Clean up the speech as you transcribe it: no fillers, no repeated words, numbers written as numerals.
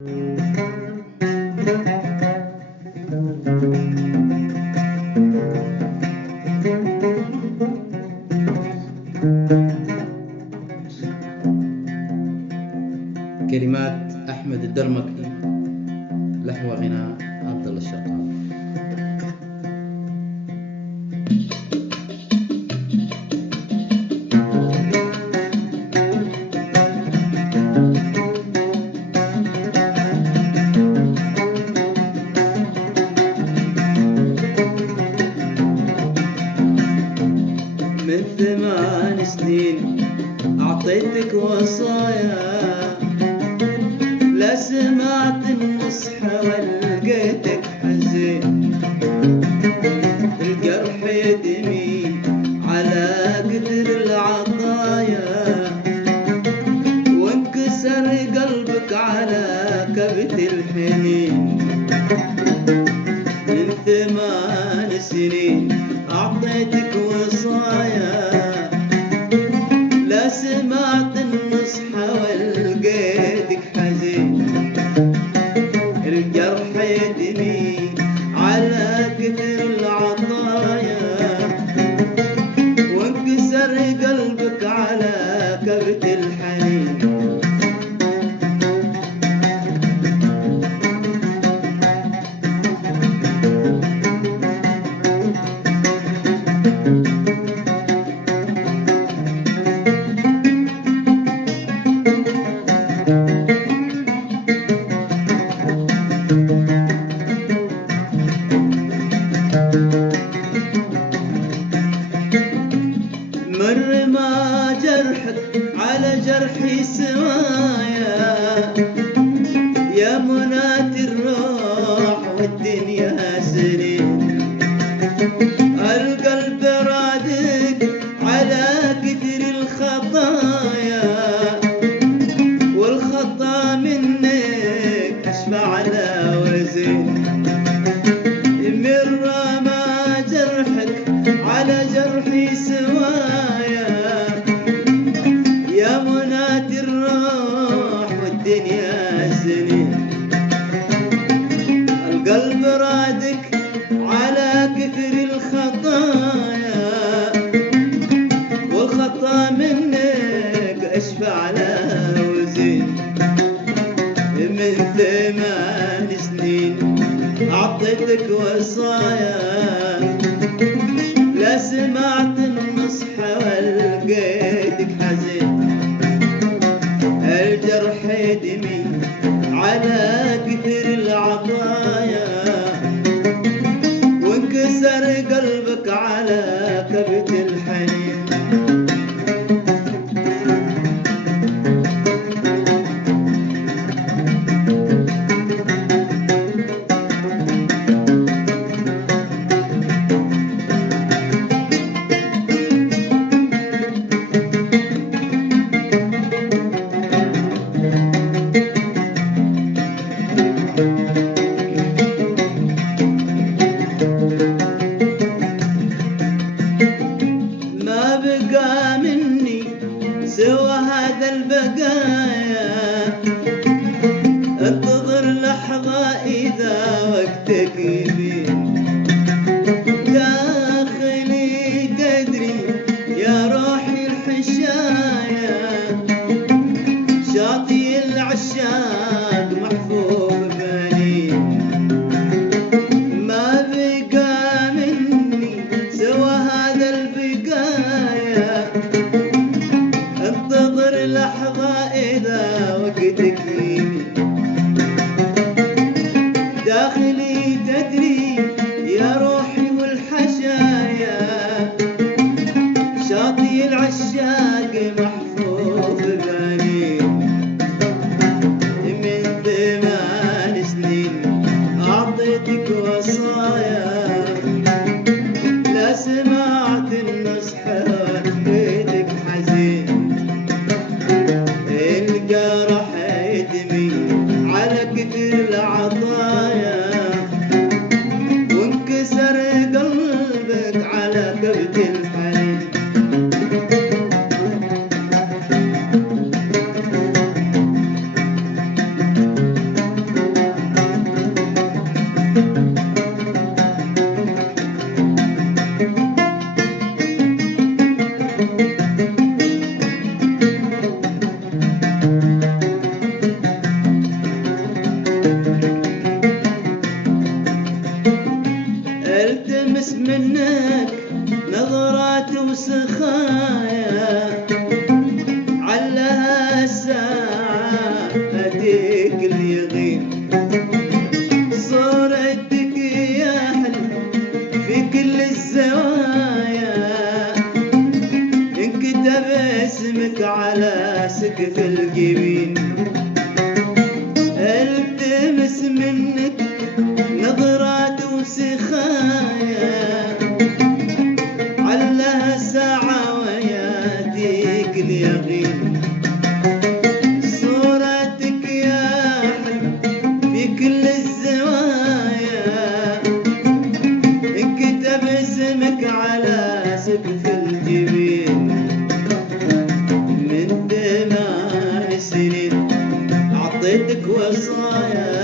كلمات أحمد الدرمكي، لحن وغناء عبد الله الشقاوي. من 8 سنين أعطيتك وصايا، لا سمعت النصح ولقيتك حزين. الجرح يدمي على قدر العطايا، وانكسر قلبك على كبت الحنين. من 8 سنين أعطيتك وصايا، لا سمعت النصح ولقيتك حزين. الجرح يدمي على كثر العطايا، وانكسر قلبك على كبت الحنين. مر ما جرحك على جرحي سوايا، يا منات الروح والدنيا سنين. القلب رادك على كثر الخطايا، والخطا منك أشفع على وزين. مر ما جرحك على جرحي سوايا، يا منات الروح والدنيا سنين. القلب رادك على كثر الخطايا، والخطا منك أشفع على وزين. من 8 سنين أعطيتك وصايا، لا سمعت النصح ولقيتك حزين. الجرح يدمي على كثر العطايا، وانكسر قلبك على كبت الحنين. بيتك وصايا